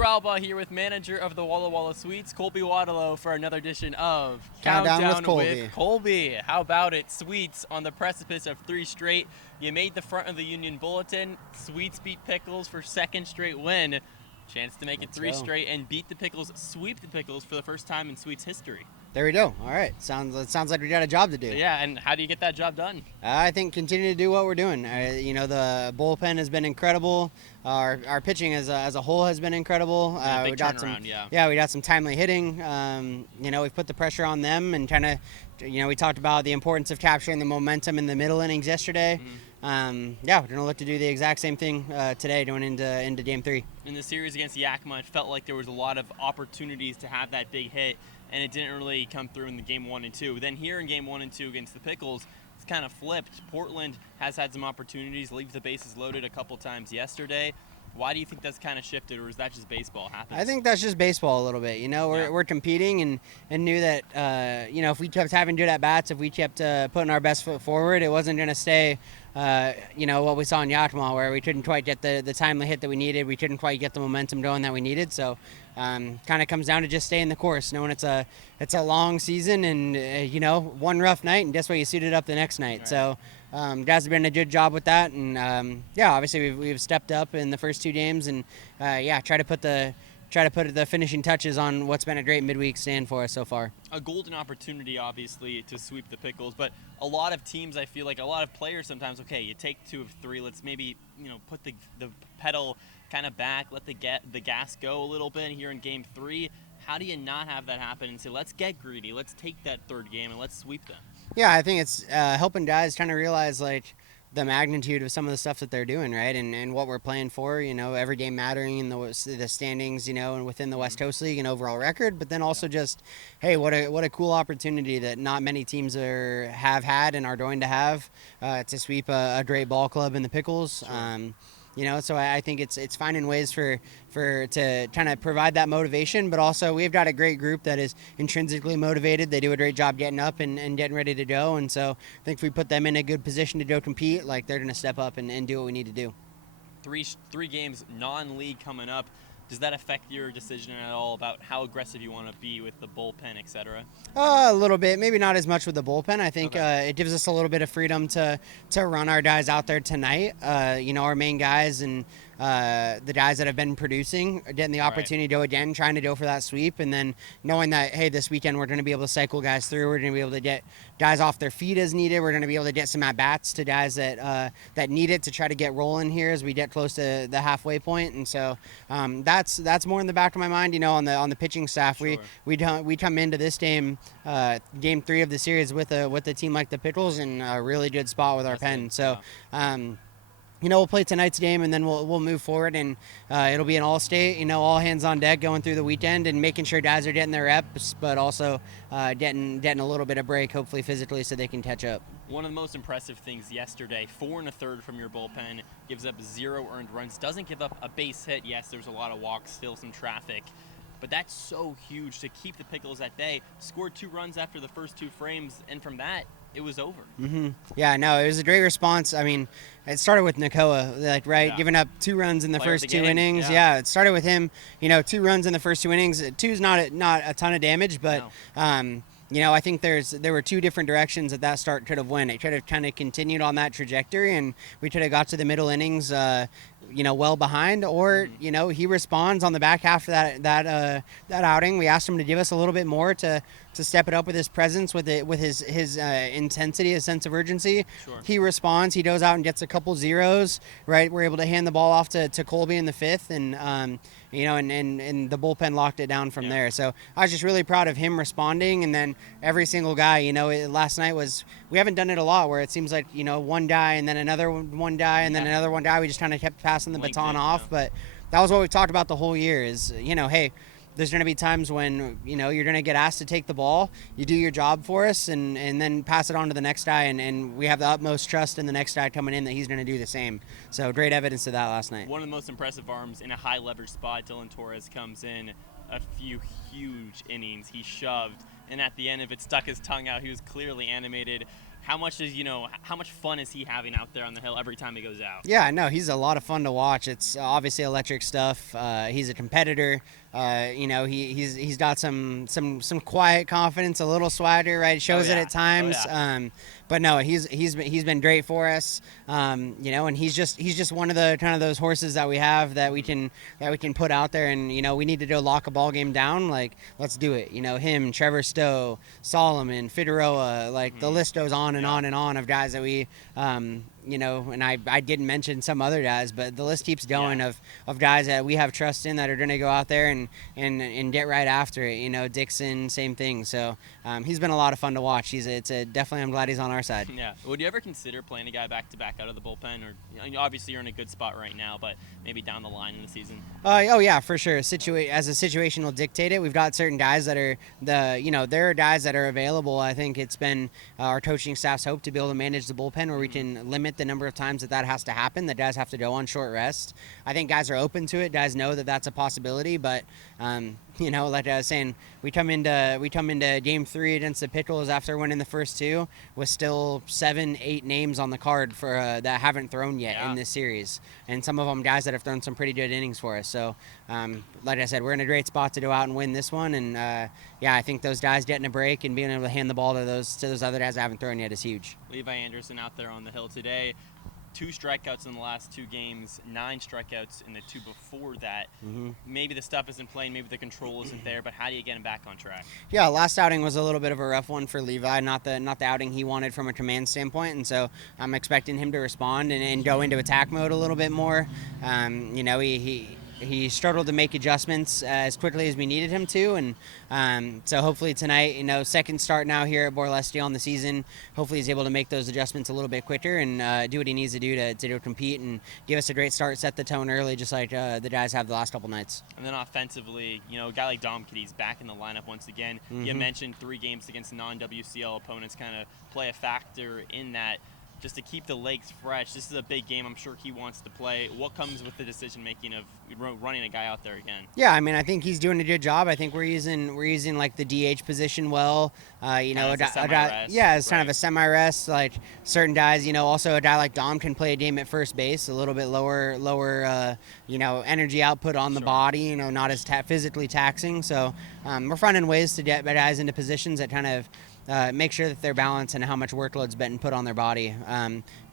Drew Alba here with manager of the Walla Walla Sweets, Colby Watilo, for another edition of Countdown with Colby. How about it? Sweets on the precipice of 3 straight. You made the front of the Union Bulletin. Sweets beat Pickles for second straight win. Chance to make it 3 straight and beat the Pickles, sweep the Pickles for the first time in Sweets history. There we go. All right. Sounds like we got a job to do. Yeah, and how do you get that job done? I think continue to do what we're doing. The bullpen has been incredible. Our pitching as a whole has been incredible. Big turnaround, we got some timely hitting. We've put the pressure on them and kind of, we talked about the importance of capturing the momentum in the middle innings yesterday. We're going to look to do the exact same thing today going into Game 3. In the series against Yakima, it felt like there was a lot of opportunities to have that big hit, and it didn't really come through in the Game 1 and 2. Then here in Game 1 and 2 against the Pickles, it's kind of flipped. Portland has had some opportunities, leave the bases loaded a couple times yesterday. Why do you think that's kind of shifted, or is that just baseball happening? I think that's just baseball a little bit. We're competing and knew that, if we kept having good at-bats, if we kept putting our best foot forward, it wasn't going to stay, what we saw in Yakima, where we couldn't quite get the timely hit that we needed. We couldn't quite get the momentum going that we needed. So kind of comes down to just staying the course, knowing it's a long season and, one rough night, and guess what? You suited up the next night. Right. So guys have been a good job with that, and obviously we've stepped up in the first 2 games, and try to put the finishing touches on what's been a great midweek stand for us so far. A golden opportunity, obviously, to sweep the Pickles, but a lot of teams, I feel like a lot of players sometimes, okay, you take 2 of 3, let's maybe put the pedal kind of back, let the gas go a little bit here in Game 3. How do you not have that happen and say, let's get greedy, let's take that 3rd game and let's sweep them? Yeah, I think it's helping guys trying to realize the magnitude of some of the stuff that they're doing, right, and what we're playing for. Every game mattering in the standings, and within the West Coast League and overall record. But then also just, hey, what a cool opportunity that not many teams have had and are going to have to sweep a great ball club in the Pickles. Sure. So I think it's finding ways to kind of provide that motivation, but also we've got a great group that is intrinsically motivated. They do a great job getting up and getting ready to go, and so I think if we put them in a good position to go compete, they're going to step up and do what we need to do. 3 games non-league coming up. Does that affect your decision at all about how aggressive you want to be with the bullpen, et cetera? A little bit. Maybe not as much with the bullpen. I think it gives us a little bit of freedom to run our guys out there tonight. Our main guys and the guys that have been producing are getting the opportunity to go again, trying to go for that sweep, and then knowing that, hey, this weekend we're going to be able to cycle guys through. We're going to be able to get guys off their feet as needed. We're going to be able to get some at-bats to guys that need it to try to get rolling here as we get close to the halfway point. And so that's more in the back of my mind. On the pitching staff, sure. we come into this game, Game 3 of the series with a team like the Pickles in a really good spot with our pen. So. We'll play tonight's game, and then we'll move forward, and it'll be an all-state, all hands on deck going through the weekend and making sure guys are getting their reps, but also getting a little bit of break, hopefully physically, so they can catch up. One of the most impressive things yesterday, 4 1/3 from your bullpen, gives up 0 earned runs, doesn't give up a base hit. Yes, there's a lot of walks, still some traffic, but that's so huge to keep the Pickles at bay. Scored 2 runs after the first 2 frames, and from that, it was over. Mm-hmm. Yeah, no, it was a great response. I mean, it started with Nakoa, giving up 2 runs in the first 2 innings. Yeah, it started with him. 2 runs in the first 2 innings. 2's not a ton of damage, but I think there were 2 different directions that start could have went. It could have kind of continued on that trajectory, and we could have got to the middle innings, well behind, or he responds on the back half of that outing. We asked him to give us a little bit more to step it up with his presence, with his intensity, his sense of urgency. Sure. He responds. He goes out and gets a couple zeros. Right, we're able to hand the ball off to Colby in the 5th, and and the bullpen locked it down from there. So I was just really proud of him responding, and then every single guy. Last night we haven't done it a lot where it seems like one guy and then another one guy and then another one guy. We just kind of kept passing the baton off, but that was what we talked about the whole year. Is hey, there's going to be times when you're going to get asked to take the ball. You do your job for us, and then pass it on to the next guy, and we have the utmost trust in the next guy coming in that he's going to do the same. So great evidence of that last night. One of the most impressive arms in a high leverage spot. Dylan Torres comes in a few huge innings. He shoved, and at the end of it stuck his tongue out. He was clearly animated. how much is how much fun is he having out there on the hill every time he goes out? Yeah, no, he's a lot of fun to watch. It's obviously electric stuff. He's a competitor. He's got some quiet confidence, a little swagger, right? Shows it at times. But no, he's been great for us. And he's just one of the kind of those horses that we have that we can put out there, and we need to go lock a ball game down. Like, let's do it. Him, Trevor Stowe, Solomon, Figueroa, like the list goes on and on and on of guys that we and I didn't mention some other guys, but the list keeps going of guys that we have trust in that are going to go out there and get right after it. Dixon, same thing. So he's been a lot of fun to watch. Definitely, I'm glad he's on our side. Yeah. Would you ever consider playing a guy back to back out of the bullpen, or obviously you're in a good spot right now, but maybe down the line in the season? Oh yeah, for sure. As a situation will dictate it. We've got certain guys that are there are guys that are available. I think it's been our coaching staff's hope to be able to manage the bullpen where we can limit the number of times that has to happen. That guys have to go on short rest. I think guys are open to it. Guys know that that's a possibility, but like I was saying, we come into game 3 against the Pickles after winning the first 2 with still 7-8 names on the card for that haven't thrown yet in this series, and some of them guys that have thrown some pretty good innings for us. So like I said, we're in a great spot to go out and win this one, and I think those guys getting a break and being able to hand the ball to those other guys that haven't thrown yet is huge. Levi Anderson out there on the hill today. 2 strikeouts in the last 2 games, 9 strikeouts in the 2 before that. Maybe the stuff isn't playing, maybe the control isn't there, but how do you get him back on track? Yeah, last outing was a little bit of a rough one for Levi, not the outing he wanted from a command standpoint, and so I'm expecting him to respond and go into attack mode a little bit more. He struggled to make adjustments as quickly as we needed him to, and so hopefully tonight, second start now here at Borlesti on the season, hopefully he's able to make those adjustments a little bit quicker and do what he needs to do to compete and give us a great start, set the tone early, just like the guys have the last couple nights. And then offensively, a guy like Dom Kitty's back in the lineup once again. You mentioned 3 games against non-WCL opponents kind of play a factor in that. Just to keep the legs fresh. This is a big game. I'm sure he wants to play. What comes with the decision-making of running a guy out there again? Yeah, I think he's doing a good job. I think we're using like the DH position well. It's kind of a semi-rest. Like certain guys, also a guy like Dom can play a game at first base, a little bit lower, energy output on the body, not as physically taxing. So we're finding ways to get guys into positions that kind of make sure that they're balanced and how much workload's been put on their body.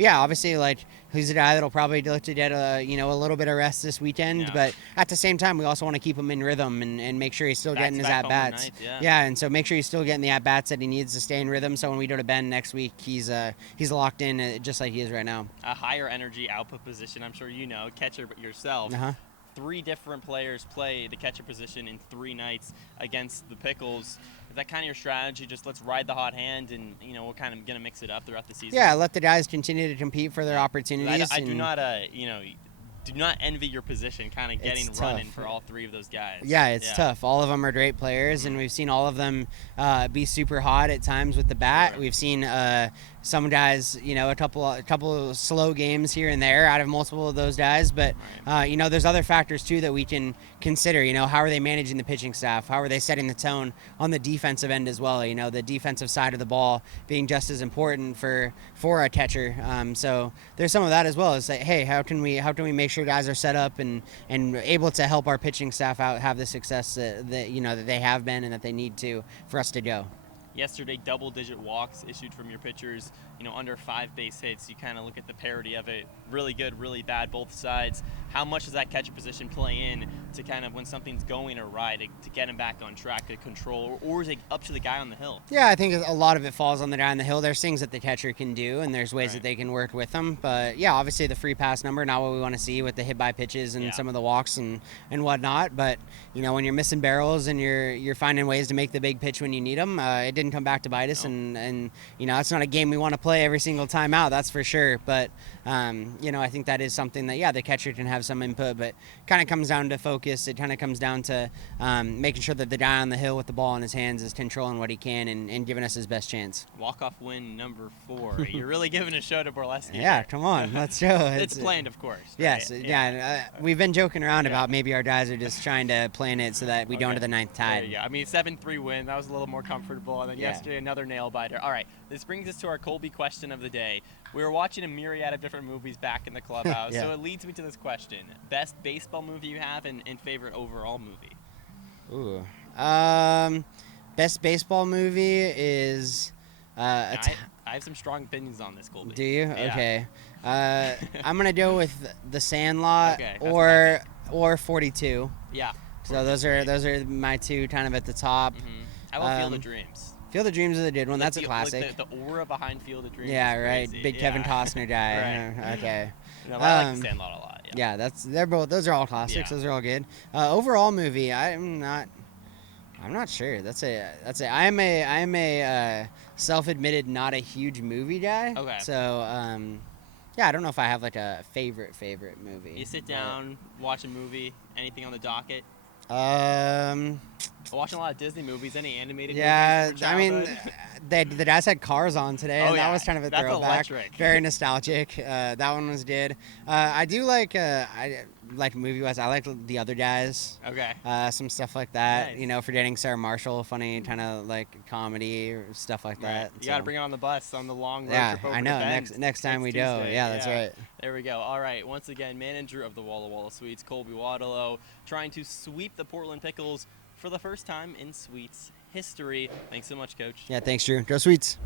Obviously, like he's a guy that'll probably look to get a little bit of rest this weekend, but at the same time, we also want to keep him in rhythm and make sure he's still getting his at bats. And so make sure he's still getting the at bats that he needs to stay in rhythm. So when we go to Ben next week, he's locked in just like he is right now. A higher energy output position, I'm sure catcher yourself. 3 different players play the catcher position in 3 nights against the Pickles. Is that kind of your strategy? Just let's ride the hot hand, and we're kind of going to mix it up throughout the season. Yeah, let the guys continue to compete for their opportunities. I do not envy your position, kind of getting running for all 3 of those guys. Yeah, it's tough. All of them are great players, and we've seen all of them be super hot at times with the bat. Sure. We've seen some guys, a couple of slow games here and there out of multiple of those guys, but there's other factors too that we can consider. How are they managing the pitching staff? How are they setting the tone on the defensive end as well? The defensive side of the ball being just as important for a catcher. So there's some of that as well. It's like, hey, how can we make sure guys are set up and able to help our pitching staff out have the success that they have been and that they need to for us to go. Yesterday, double-digit walks issued from your pitchers, under 5 base hits. You kind of look at the parity of it. Really good, really bad, both sides. How much does that catcher position play in to kind of when something's going awry to get him back on track, to control, or is it up to the guy on the hill? Yeah, I think a lot of it falls on the guy on the hill. There's things that the catcher can do, and there's ways that they can work with them. But, yeah, obviously the free pass number, not what we want to see with the hit-by pitches and some of the walks and whatnot. But, when you're missing barrels and you're finding ways to make the big pitch when you need them, it didn't come back to bite us. And it's not a game we want to play every single time out, that's for sure. But, I think that is something that, the catcher can have some input, but kind of comes down to focus. It kind of comes down to making sure that the guy on the hill with the ball in his hands is controlling what he can and giving us his best chance. Walk-off win number 4. You're really giving a show to Borlesti. Yeah, come on, let's show it. It's planned, of course. Yes, right? We've been joking around about maybe our guys are just trying to plan it so that we don't have the 9th tide. Yeah, 7-3 win. That was a little more comfortable. I think Yeah. yesterday, another nail biter. All right, this brings us to our Colby question of the day. We were watching a myriad of different movies back in the clubhouse, Yeah. so it leads me to this question: best baseball movie you have, and favorite overall movie. Ooh. Best baseball movie is. Now, I have some strong opinions on this, Colby. Do you? Yeah. Okay. I'm gonna go with The Sandlot Okay, that's what I or 42. Yeah. So those are my two kind of at the top. How about Field of Dreams? Field of Dreams is a good one. That's a Like classic. the aura behind Field of Dreams. Yeah, is right. crazy. Big Kevin Costner guy. Right. Okay. No, but I like The Sandlot a lot. Yeah. Yeah, those are all classics. Yeah. Those are all good. Overall movie, I'm not sure. I am a self-admitted not a huge movie guy. Okay. So yeah, I don't know if I have like a favorite movie. You sit down, watch a movie, anything on the docket? Um, Watching a lot of Disney movies, any animated yeah, movies from I mean, childhood? the guys had Cars on today, Oh, and that yeah. was kind of a That's throwback. electric. Very nostalgic. That one was good. I do like I like movie wise. I like The Other Guys. Okay. Some stuff like that. Nice. You know, Forgetting Sarah Marshall, funny kind of like comedy or stuff like that. Right. You got to bring it on the bus on the long road Yeah, trip over I know. to Bend Next time we go. Tuesday. Yeah, that's right. There we go. All right. Once again, manager of the Walla Walla Sweets, Colby Watilo, trying to sweep the Portland Pickles for the first time in Sweets history. Thanks so much, Coach. Yeah, thanks, Drew. Go Sweets.